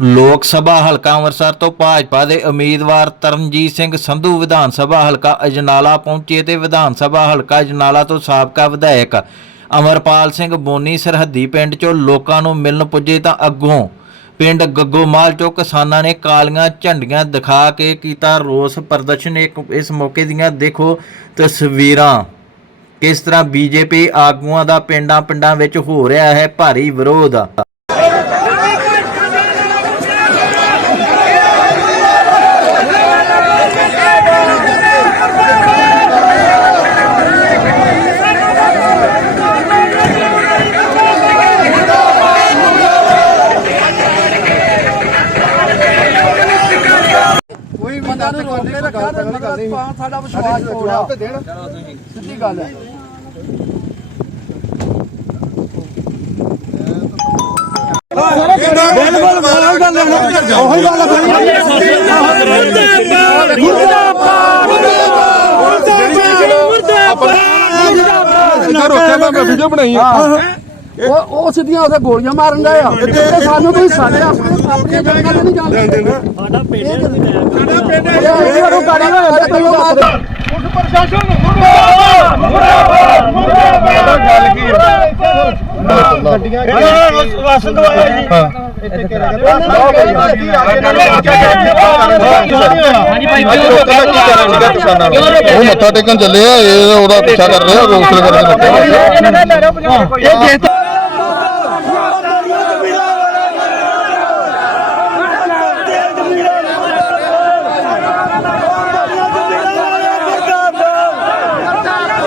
ਲੋਕ ਸਭਾ ਹਲਕਾ ਅੰਮ੍ਰਿਤਸਰ ਤੋਂ ਭਾਜਪਾ ਦੇ ਉਮੀਦਵਾਰ ਤਰਨਜੀਤ ਸਿੰਘ ਸੰਧੂ ਵਿਧਾਨ ਸਭਾ ਹਲਕਾ ਅਜਨਾਲਾ ਪਹੁੰਚੇ ਤੇ ਵਿਧਾਨ ਸਭਾ ਹਲਕਾ ਅਜਨਾਲਾ ਤੋਂ ਸਾਬਕਾ ਵਿਧਾਇਕ ਅਮਰਪਾਲ ਸਿੰਘ ਬੋਨੀ ਸਰਹੱਦੀ ਪਿੰਡ 'ਚੋਂ ਲੋਕਾਂ ਨੂੰ ਮਿਲਣ ਪੁੱਜੇ ਤਾਂ ਅੱਗੋਂ ਪਿੰਡ ਗੱਗੋਮਾਲ 'ਚੋਂ ਕਿਸਾਨਾਂ ਨੇ ਕਾਲੀਆਂ ਝੰਡੀਆਂ ਦਿਖਾ ਕੇ ਕੀਤਾ ਰੋਸ ਪ੍ਰਦਰਸ਼ਨ। ਇਸ ਮੌਕੇ ਦੀਆਂ ਦੇਖੋ ਤਸਵੀਰਾਂ। ਕਿਸ ਤਰ੍ਹਾਂ ਬੀਜੇਪੀ ਆਗੂਆਂ ਦਾ ਪਿੰਡਾਂ ਪਿੰਡਾਂ ਵਿੱਚ ਹੋ ਰਿਹਾ ਹੈ ਭਾਰੀ ਵਿਰੋਧ। ਬੰਦਾ ਨੂੰ ਰੋਕ ਕੇ ਰੱਖਿਆ ਤੇ ਮਤਲਬ ਸਾਡਾ ਵਿਸ਼ਵਾਸ ਤੋੜਿਆ। ਤੇ ਦੇਣ। ਸਿੱਧੀ ਗੱਲ ਹੈ। ਬਿਲਕੁਲ ਬੋਲਾਂ ਗੱਲ ਉਹੀ ਗੱਲ ਰੋਕਿਆ ਮੈਂ ਵੀਡੀਓ ਬਣਾਈ ਆ ਉਹ ਉਹ ਸਿੱਧੀਆਂ ਉਹਦੇ ਗੋਲੀਆਂ ਮਾਰਨ ਗਏ ਆ। ਤੇ ਸਾਨੂੰ ਕੋਈ ਸਾਡੇ ਆਪਣੇ ਜਨਤਾ ਦੇ ਨਹੀਂ ਜਾਂਦੇ। ਸਾਡਾ ਪਿੰਡ ਸਾਡਾ ਪਿੰਡ ਇਹ ਉਹ ਗਾੜੀ ਹੋਇਆ ਤੇ ਪਹਿਲਾਂ ਬਾਤ ਗੱਲ ਕੀ ਉਹ ਮੱਥਾ ਟੇਕਣ ਚੱਲੇ ਆ ਇਹ ਉਹਦਾ ਪਿੱਛਾ ਕਰ ਰਿਹਾ ਰੋਕ ਕਰਨ ਦੇ ਮੱਥੇ